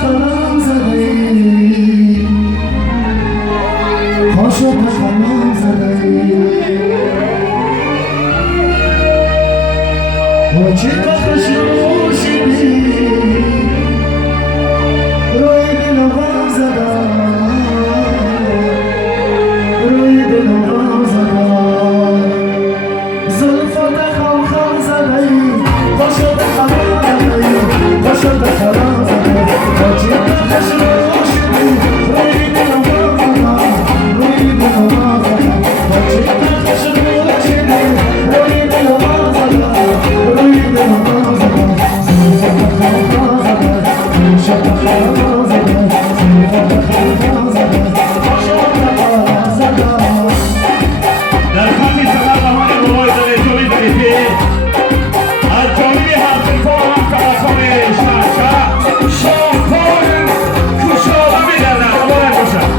قلم زدی عاشق قلم زدی و چه تخشو شدی روی دلم زدم روی دلم زدم زلفت خم خم زدی عاشق قلم زدی عاشق قلم زدی و چه تخشو شدی روی دلم زدم روی دلم زدم و چه تخشو شدی روی دلم زدم روی دلم زدم زلفت خم خم زدی عاشق قلم زدی زلفت خم خم زدی عاشق قلم زدم در خط سفر زمان مبارزه جوی دریفی از جانبی حرفیفان هم کلاسان شهر شاهکار کشاده می‌گردن مبارک باشد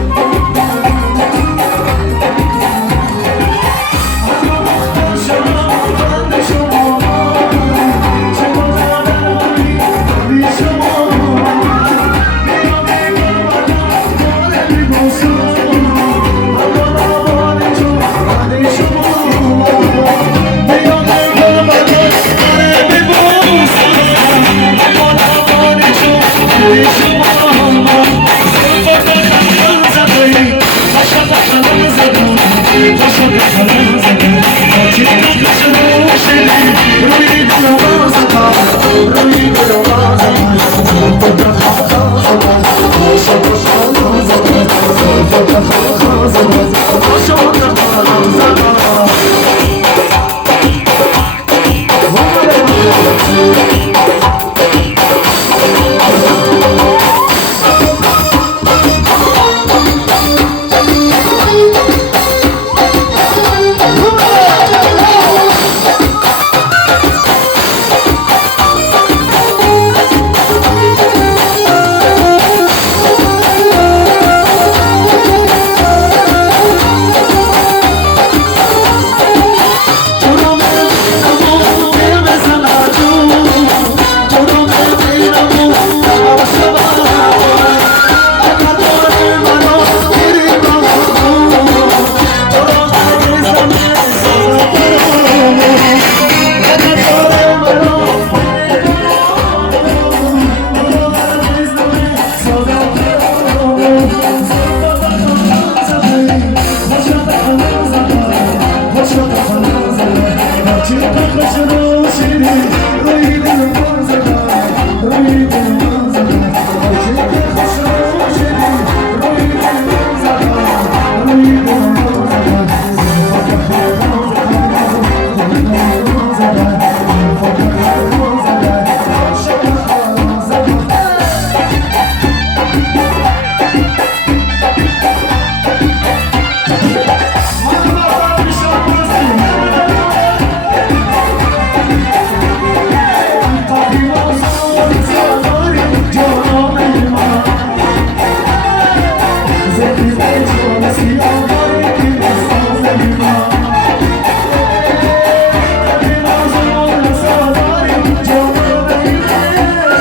Let's go.